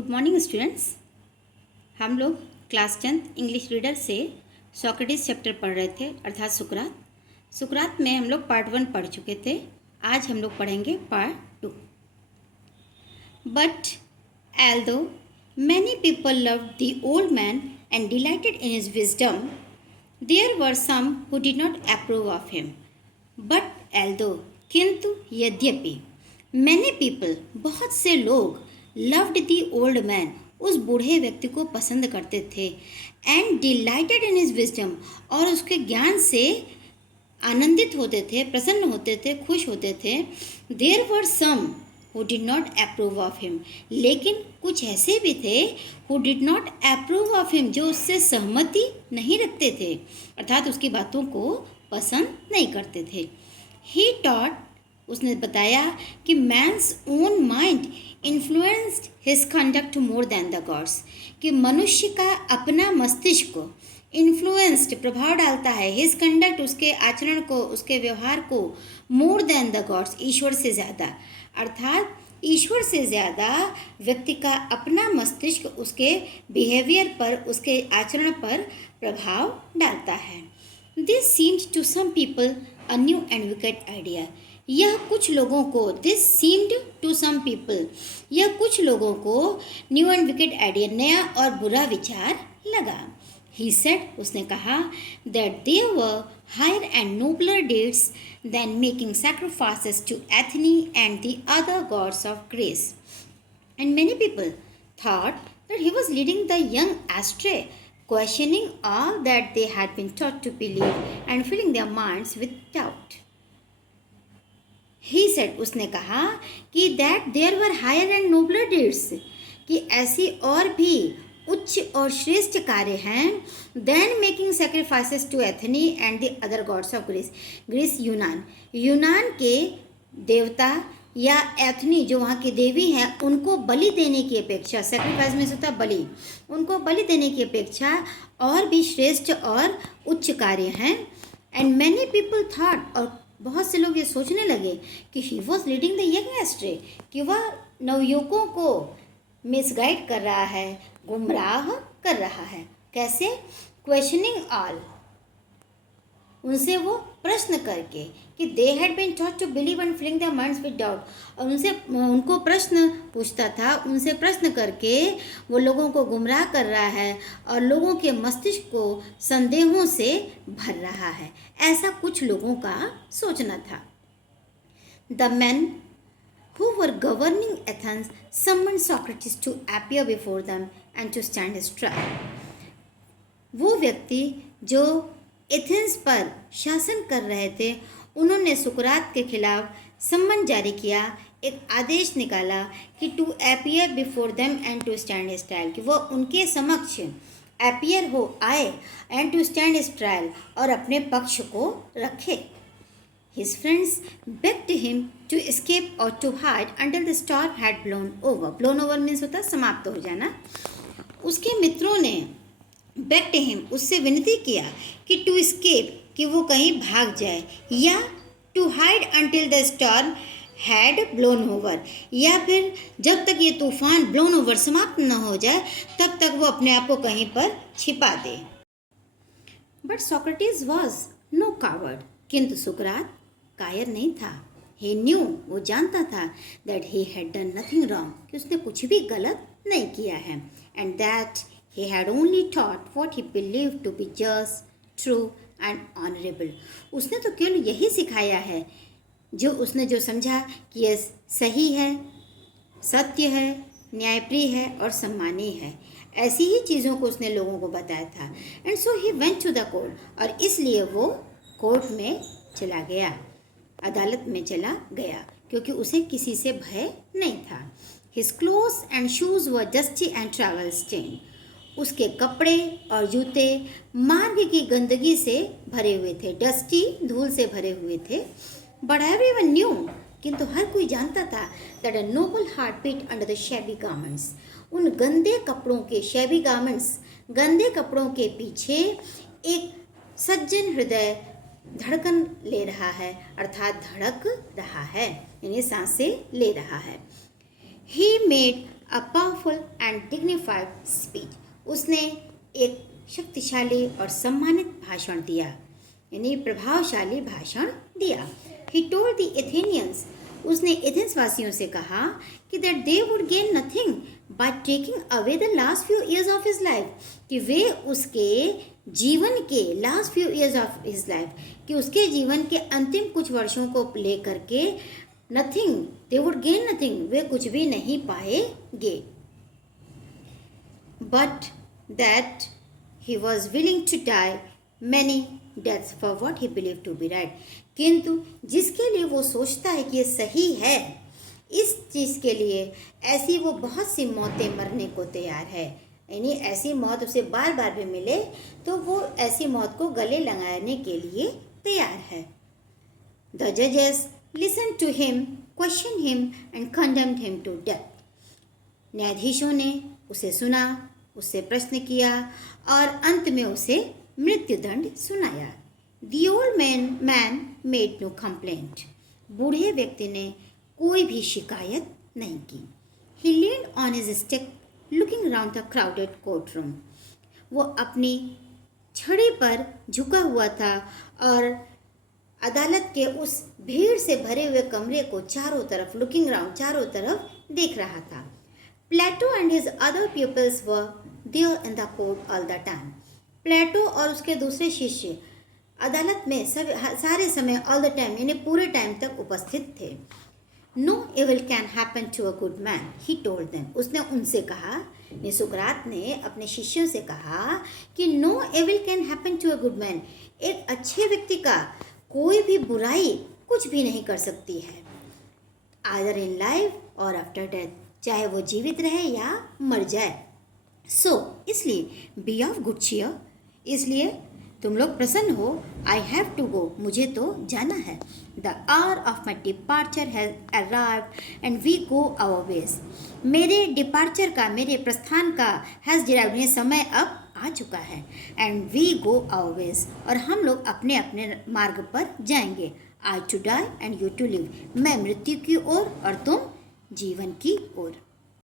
Good morning students. हम लोग class 10th English reader से सोक्रेटिस चैप्टर पढ़ रहे थे, अर्थात सुकरात में हम लोग पार्ट 1 पढ़ चुके थे। आज हम लोग पढ़ेंगे part 2। But although many people loved the old man and delighted in his wisdom, there were some who did not approve of him. But although किंतु यद्यपि, मैनी पीपल बहुत से लोग, लव्ड दी ओल्ड मैन उस बूढ़े व्यक्ति को पसंद करते थे, and delighted in his wisdom और उसके ज्ञान से आनंदित होते थे, प्रसन्न होते थे, खुश होते थे। There were some who did not approve of him, लेकिन कुछ ऐसे भी थे who did not approve of him, जो उससे सहमति नहीं रखते थे, अर्थात उसकी बातों को पसंद नहीं करते थे। ही टॉट, उसने बताया कि man's own mind influenced his conduct more than the gods, कि मनुष्य का अपना मस्तिष्क इन्फ्लुएंस्ड, प्रभाव डालता है, हिज कंडक्ट, उसके आचरण को, उसके व्यवहार को, मोर देन द गॉड्स, ईश्वर से ज़्यादा, अर्थात ईश्वर से ज़्यादा व्यक्ति का अपना मस्तिष्क उसके बिहेवियर पर, उसके आचरण पर प्रभाव डालता है। This seemed to some people a new and wicked idea, यह कुछ लोगों को, this seemed to some people, यह कुछ लोगों को न्यू एंड विकेट आइडिया, नया और बुरा विचार लगा। ही सेड, उसने कहा, that there were higher and nobler deeds than making sacrifices to Athena and the other gods of Greece, and many people thought that he was leading the young astray, questioning all that they had been taught to believe and filling their minds with doubt. He said, उसने कहा कि that there were higher and nobler deeds, कि ऐसी और भी उच्च और श्रेष्ठ कार्य हैं, than making sacrifices to Athene and the other gods of Greece. Greece यूनान के देवता या एथनी, जो वहाँ की देवी हैं, उनको बलि देने की अपेक्षा, सेक्रीफाइस में से होता बलि, उनको बलि देने की अपेक्षा और भी श्रेष्ठ और उच्च कार्य हैं। एंड मैनी पीपल थॉट, और बहुत से लोग ये सोचने लगे कि he was leading the young ashtray, कि वह नवयुवकों को मिसगाइड कर रहा है, गुमराह कर रहा है। कैसे? क्वेश्चनिंग ऑल, उनसे वो प्रश्न करके, कि they had been taught to believe and filling their minds with doubt, और उनको प्रश्न पूछता था, उनसे प्रश्न करके वो लोगों को गुमराह कर रहा है और लोगों के मस्तिष्क को संदेहों से भर रहा है। ऐसा कुछ लोगों का सोचना था। The man who were governing Athens summoned Socrates to appear before them and to stand his trial. वो व्यक्ति जो एथेंस पर शासन कर रहे थे, उन्होंने सुकरात के खिलाफ सम्मन जारी किया, एक आदेश निकाला कि to appear before them and to stand his trial, कि वो उनके समक्ष अपीयर हो, आए, and to stand his trial, और अपने पक्ष को रखे। His friends begged him to escape or to hide until the storm had blown over. Blown over means होता समाप्त हो जाना। उसके मित्रों ने begged him, उससे विनती किया कि to escape, कि वो कहीं भाग जाए, या to hide until the storm had blown over, या फिर जब तक ये तूफान blown over समाप्त न हो जाए तब तक वो अपने आप को कहीं पर छिपा दे। But Socrates was no coward, किंतु सुकरात कायर नहीं था। He knew, वो जानता था, that he had done nothing wrong, कि उसने कुछ भी गलत नहीं किया है, and that he had only taught what he believed to be just, true and honorable. उसने तो केवल यही सिखाया है जो उसने जो समझा कि यह सही है, सत्य है, न्यायप्रिय है और सम्मानीय है, ऐसी ही चीज़ों को उसने लोगों को बताया था। And so he went to the court, और इसलिए वो कोर्ट में चला गया, अदालत में चला गया, क्योंकि उसे किसी से भय नहीं था। His clothes and shoes were dusty and travel stained. उसके कपड़े और जूते मार्ग की गंदगी से भरे हुए थे, डस्टी, धूल से भरे हुए थे। But everyone knew, किंतु हर कोई जानता था, that a noble heart beat under the shabby garments. उन गंदे कपड़ों के, shabby garments, गंदे कपड़ों के पीछे एक सज्जन हृदय धड़कन ले रहा है, अर्थात धड़क रहा है, यानी सांसें ले रहा है। He made a powerful and dignified speech, उसने एक शक्तिशाली और सम्मानित भाषण दिया, यानी प्रभावशाली भाषण दिया। ही टोल्ड द एथेनियंस, उसने एथेंस वासियों से कहा कि that they would gain nothing by taking away the last few years of his life, कि वे उसके जीवन के last few years of his life, कि उसके जीवन के अंतिम कुछ वर्षों को लेकर के nothing, they would gain nothing, वे कुछ भी नहीं पाएंगे, but that he was willing to die many deaths for what he believe to be right, किंतु जिसके लिए वो सोचता है कि ये सही है, इस चीज़ के लिए ऐसी वो बहुत सी मौतें मरने को तैयार है, यानी ऐसी मौत उसे बार बार भी मिले तो वो ऐसी मौत को गले लगाने के लिए तैयार है। द जजेस listen to him, question him and condemned him to death, न्यायाधीशों ने उसे सुना, उससे प्रश्न किया और अंत में उसे मृत्युदंड सुनाया। The old man made no complaint, बूढ़े व्यक्ति ने कोई भी शिकायत नहीं की। He leaned on his stick looking around the crowded court room, वो अपनी छड़ी पर झुका हुआ था और अदालत के उस भीड़ से भरे हुए कमरे को चारों तरफ लुकिंग अराउंड, चारों तरफ देख रहा था। Plato and his other peoples were there in the court all the time, Plato और उसके दूसरे शिष्य अदालत में सब सारे समय ऑल द टाइम, यानी पूरे टाइम तक उपस्थित थे। No evil can happen to a good man, he told them, उसने उनसे कहा, सुकरात ने अपने शिष्यों से कहा कि no evil can happen to a good man, एक अच्छे व्यक्ति का कोई भी बुराई कुछ भी नहीं कर सकती है, आइदर इन लाइफ और आफ्टर डेथ, चाहे वो जीवित रहे या मर जाए। इसलिए बी ऑफ गुड चीयर, इसलिए तुम लोग प्रसन्न हो। आई हैव टू गो, मुझे तो जाना है। The hour of my departure has arrived and we go our ways, मेरे डिपार्चर का, मेरे प्रस्थान का हैज़ डिराइव्ड, समय अब आ चुका है। And we go our ways, और हम लोग अपने अपने मार्ग पर जाएंगे। I to die and you to live, मैं मृत्यु की ओर और तुम जीवन की ओर।